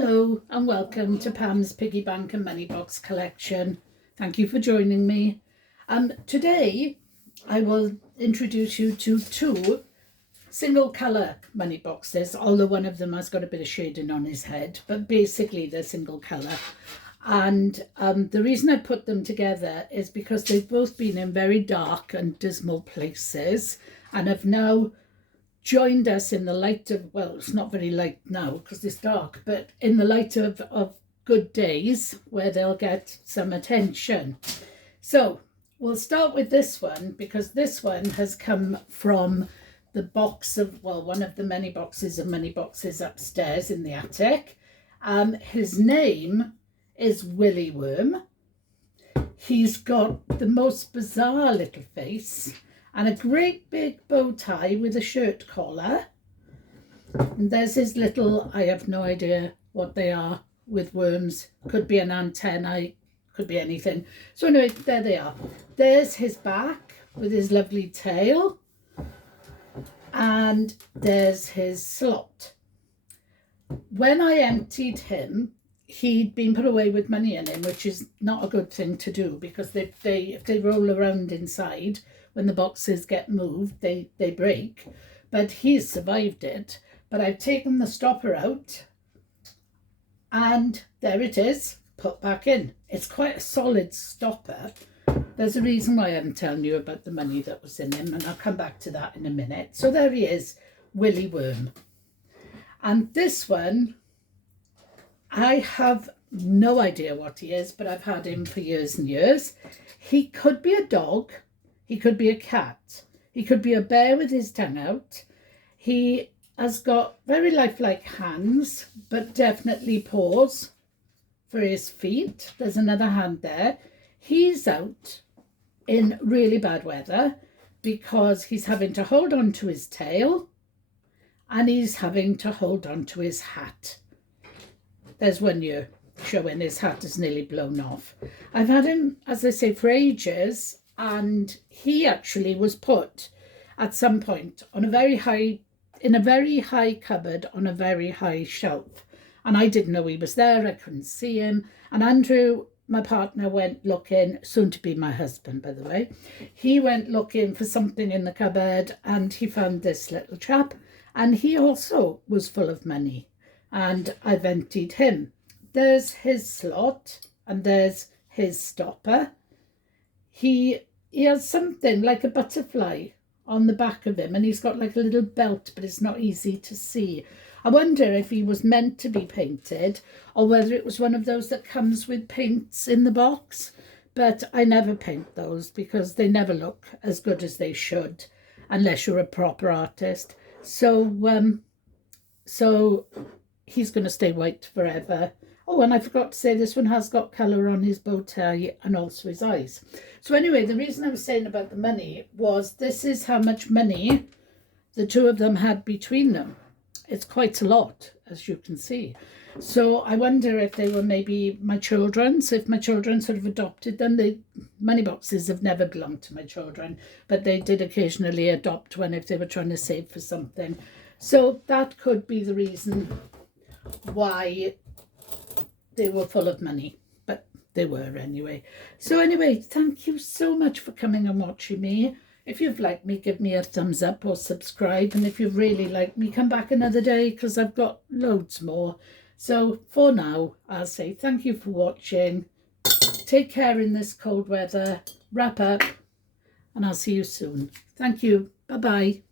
Hello and welcome to Pam's Piggy Bank and Money Box collection. Thank you for joining me. Today I will introduce you to two single colour money boxes, although one of them has got a bit of shading on his head, but basically they're single colour. And the reason I put them together is because they've both been in very dark and dismal places and have now joined us in the light of, well, it's not very light now because it's dark, but in the light of good days where they'll get some attention. So we'll start with this one because this one has come from the box of, well, one of the many boxes of money boxes upstairs in the attic. His name is Willy Worm. He's got the most bizarre little face and a great big bow tie with a shirt collar. And there's his little, I have no idea what they are with worms. Could be an antenna, could be anything. So anyway, there they are. There's his back with his lovely tail. And there's his slot. When I emptied him, he'd been put away with money in him, which is not a good thing to do because if they roll around inside, when the boxes get moved, they break. But he's survived it. But I've taken the stopper out and there it is, put back in. It's quite a solid stopper. There's a reason why I'm telling you about the money that was in him, and I'll come back to that in a minute. So there he is, Willy Worm. And this one, I have no idea what he is, but I've had him for years and years. He could be a dog. He could be a cat. He could be a bear with his tongue out. He has got very lifelike hands, but definitely paws for his feet. There's another hand there. He's out in really bad weather because he's having to hold on to his tail and he's having to hold on to his hat. There's one ear showing his hat is nearly blown off. I've had him, as I say, for ages, and he actually was put at some point on a very high cupboard on a very high shelf. And I didn't know he was there. I couldn't see him. And Andrew, my partner, went looking, soon to be my husband, by the way. He went looking for something in the cupboard and he found this little chap. And he also was full of money. And I've emptied him. There's his slot and there's his stopper. He has something like a butterfly on the back of him and he's got like a little belt, but it's not easy to see. I wonder if he was meant to be painted or whether it was one of those that comes with paints in the box, but I never paint those because they never look as good as they should unless you're a proper artist. So he's going to stay white forever. Oh, and I forgot to say this one has got colour on his bow tie and also his eyes. So anyway, the reason I was saying about the money was this is how much money the two of them had between them. It's quite a lot, as you can see. So I wonder if they were maybe my children. So if my children sort of adopted them, the money boxes have never belonged to my children, but they did occasionally adopt one if they were trying to save for something. So that could be the reason why they were full of money, but they were anyway. So anyway, thank you so much for coming and watching me. If you've liked me, give me a thumbs up or subscribe. And if you've really liked me, come back another day because I've got loads more. So for now, I'll say thank you for watching. Take care in this cold weather. Wrap up and I'll see you soon. Thank you. Bye-bye.